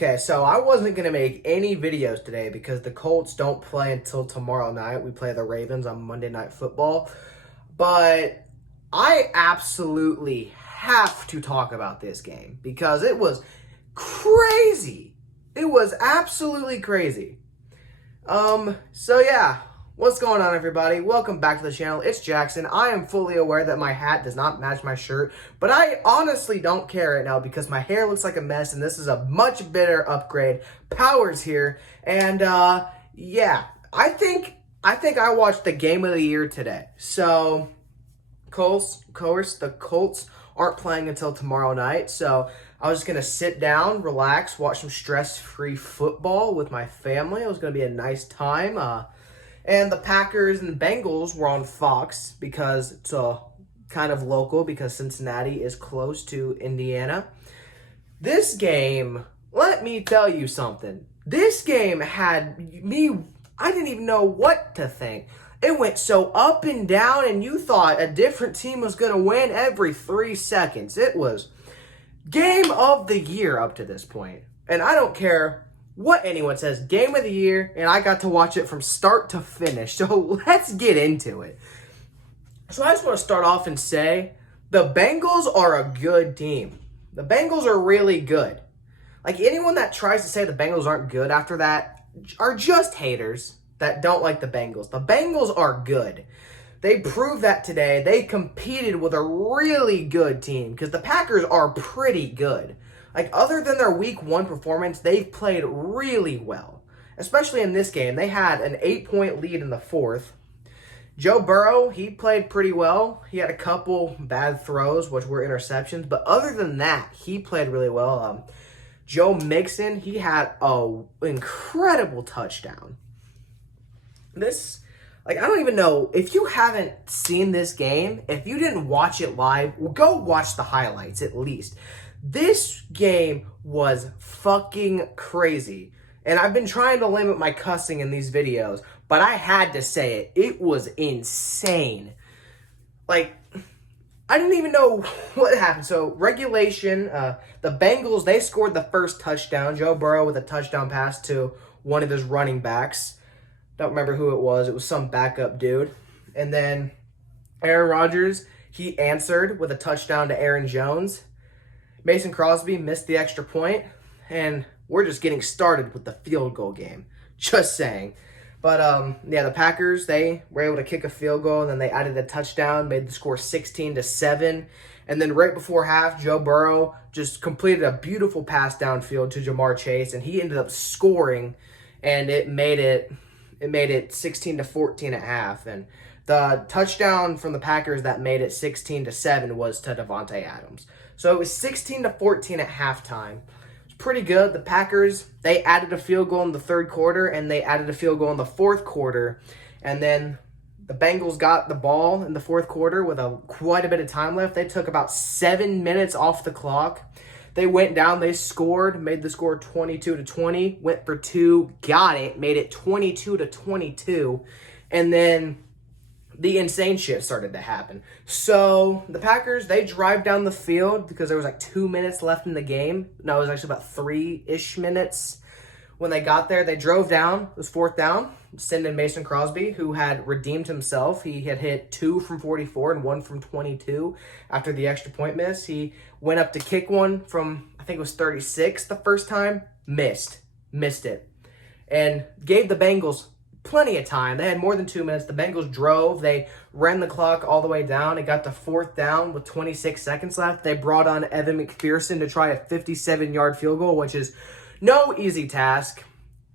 Okay, so I wasn't going to make any videos today because the Colts don't play until tomorrow night. We play the Ravens on Monday Night Football. But I absolutely have to talk about this game because it was crazy. It was absolutely crazy. So yeah, what's going on, everybody? Welcome back to the channel. It's Jackson. I am fully aware that my hat does not match my shirt, but I honestly don't care right now because my hair looks like a mess and this is a much better upgrade. Power's here, and yeah, I think I watched the game of the year today. So, of course, the Colts aren't playing until tomorrow night, so I was just going to sit down, relax, watch some stress-free football with my family. It was going to be a nice time. And the Packers and the Bengals were on Fox because it's kind of local because Cincinnati is close to Indiana. This game, let me tell you something. This game had me, I didn't even know what to think. It went so up and down, and you thought a different team was going to win every 3 seconds. It was game of the year up to this point. And I don't care what anyone says, game of the year, and I got to watch it from start to finish. So let's get into it. So I just want to start off and say the Bengals are a good team. The Bengals are really good. Like, anyone that tries to say the Bengals aren't good after that are just haters that don't like the Bengals. The Bengals are good. They proved that today. They competed with a really good team because the Packers are pretty good. Like, other than their week 1 performance, they've played really well. Especially in this game. They had an 8-point lead in the 4th. Joe Burrow, he played pretty well. He had a couple bad throws, which were interceptions. But other than that, he played really well. Joe Mixon, he had an incredible touchdown. I don't even know, if you haven't seen this game, if you didn't watch it live, well, go watch the highlights at least. This game was fucking crazy. And I've been trying to limit my cussing in these videos, but I had to say it. It was insane. Like, I didn't even know what happened. So, regulation, the Bengals, they scored the first touchdown. Joe Burrow with a touchdown pass to one of his running backs. Don't remember who it was. It was some backup dude. And then Aaron Rodgers, he answered with a touchdown to Aaron Jones. Mason Crosby missed the extra point. And we're just getting started with the field goal game. Just saying. But, yeah, the Packers, they were able to kick a field goal, and then they added a touchdown, made the score 16-7. And then right before half, Joe Burrow just completed a beautiful pass downfield to Jamar Chase, and he ended up scoring, and it made it 16-14 at half. And the touchdown from the Packers that made it 16-7 was to Devontae Adams. So it was 16-14 at halftime. It's pretty good. The Packers, they added a field goal in the 3rd quarter, and they added a field goal in the 4th quarter. And then the Bengals got the ball in the 4th quarter with quite a bit of time left. They took about 7 minutes off the clock. They went down, they scored, made the score 22-20, went for 2, got it, made it 22-22, and then the insane shit started to happen. So the Packers, they drive down the field because there was like 2 minutes left in the game. No, it was actually about 3-ish minutes. When they got there, they drove down. It was 4th down. Send in Mason Crosby, who had redeemed himself. He had hit 2 from 44 and 1 from 22 after the extra point miss. He went up to kick one from, I think it was 36 the first time. Missed it. And gave the Bengals plenty of time. They had more than 2 minutes. The Bengals drove. They ran the clock all the way down. It got to 4th down with 26 seconds left. They brought on Evan McPherson to try a 57-yard field goal, which is no easy task.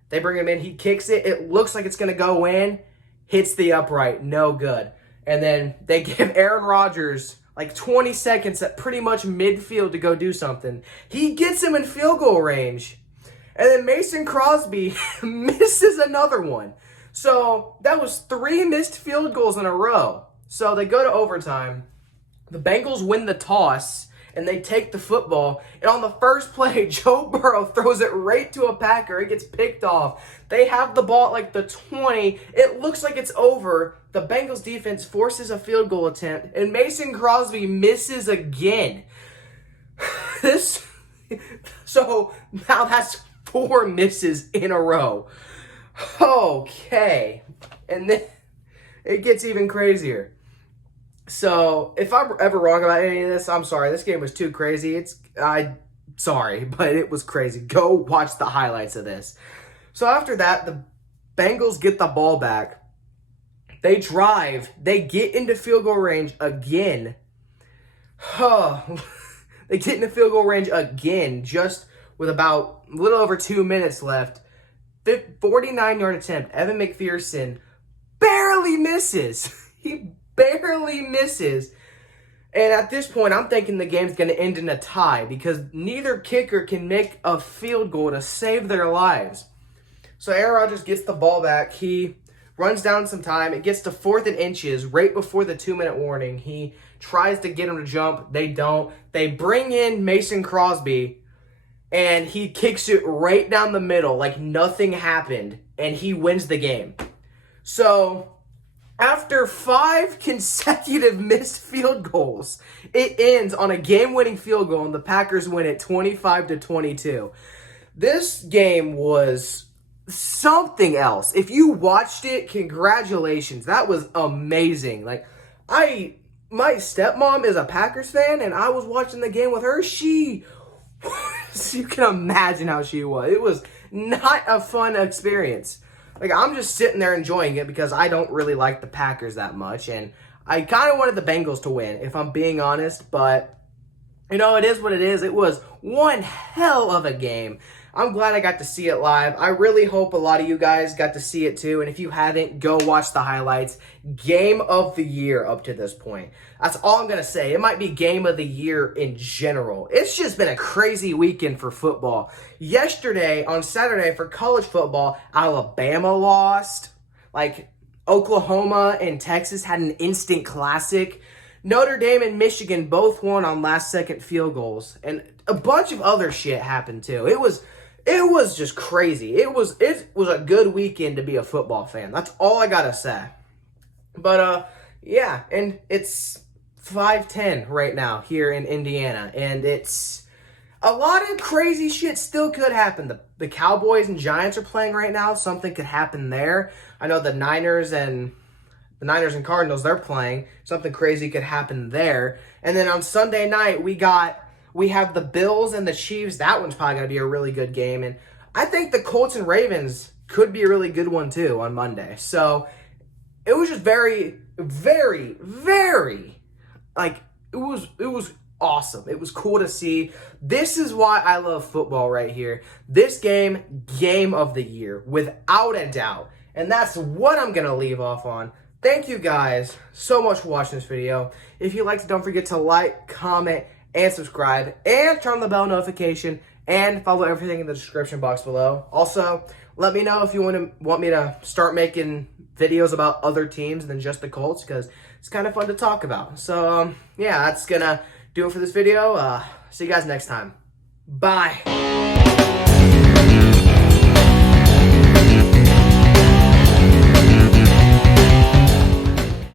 They bring him in. He kicks it. It looks like it's going to go in. Hits the upright. No good. And then they give Aaron Rodgers like 20 seconds at pretty much midfield to go do something. He gets him in field goal range. And then Mason Crosby misses another one. So that was 3 missed field goals in a row. So they go to overtime. The Bengals win the toss, and they take the football. And on the first play, Joe Burrow throws it right to a Packer. It gets picked off. They have the ball at like the 20. It looks like it's over. The Bengals defense forces a field goal attempt, and Mason Crosby misses again. So now that's 4 misses in a row. Okay. And then it gets even crazier. So, if I'm ever wrong about any of this, I'm sorry. This game was too crazy. Sorry, but it was crazy. Go watch the highlights of this. So after that, the Bengals get the ball back. They drive. They get into field goal range again. They get into field goal range again, just with about a little over 2 minutes left. 49-yard attempt. Evan McPherson barely misses. He barely misses. And at this point, I'm thinking the game's going to end in a tie because neither kicker can make a field goal to save their lives. So Aaron Rodgers gets the ball back. He runs down some time. It gets to 4th and inches right before the 2-minute warning. He tries to get him to jump. They don't. They bring in Mason Crosby, and he kicks it right down the middle like nothing happened, and he wins the game. So after 5 consecutive missed field goals, it ends on a game-winning field goal, and the Packers win it 25-22. This game was something else. If you watched it, congratulations. That was amazing. Like, my stepmom is a Packers fan, and I was watching the game with her. You can imagine how she was. It was not a fun experience. Like, I'm just sitting there enjoying it because I don't really like the Packers that much, and I kind of wanted the Bengals to win, if I'm being honest, but, you know, it is what it is. It was one hell of a game. I'm glad I got to see it live. I really hope a lot of you guys got to see it too, and if you haven't, go watch the highlights. Game of the year up to this point. That's all I'm going to say. It might be game of the year in general. It's just been a crazy weekend for football. Yesterday, on Saturday, for college football, Alabama lost. Like, Oklahoma and Texas had an instant classic. Notre Dame and Michigan both won on last-second field goals. And a bunch of other shit happened too. It was just crazy. It was a good weekend to be a football fan. That's all I gotta say. But yeah, and it's 5:10 right now here in Indiana, and it's a lot of crazy shit still could happen. The Cowboys and Giants are playing right now. Something could happen there. I know the Niners and Cardinals, they're playing. Something crazy could happen there. And then on Sunday night, we have the Bills and the Chiefs. That one's probably going to be a really good game. And I think the Colts and Ravens could be a really good one too on Monday. So it was just very, very, very, like, it was awesome. It was cool to see. This is why I love football right here. This game of the year, without a doubt. And that's what I'm going to leave off on. Thank you guys so much for watching this video. If you liked it, don't forget to like, comment, and subscribe, and turn on the bell notification, and follow everything in the description box below. Also, let me know if you want me to start making videos about other teams than just the Colts, because it's kind of fun to talk about. So, yeah, that's going to do it for this video. See you guys next time. Bye.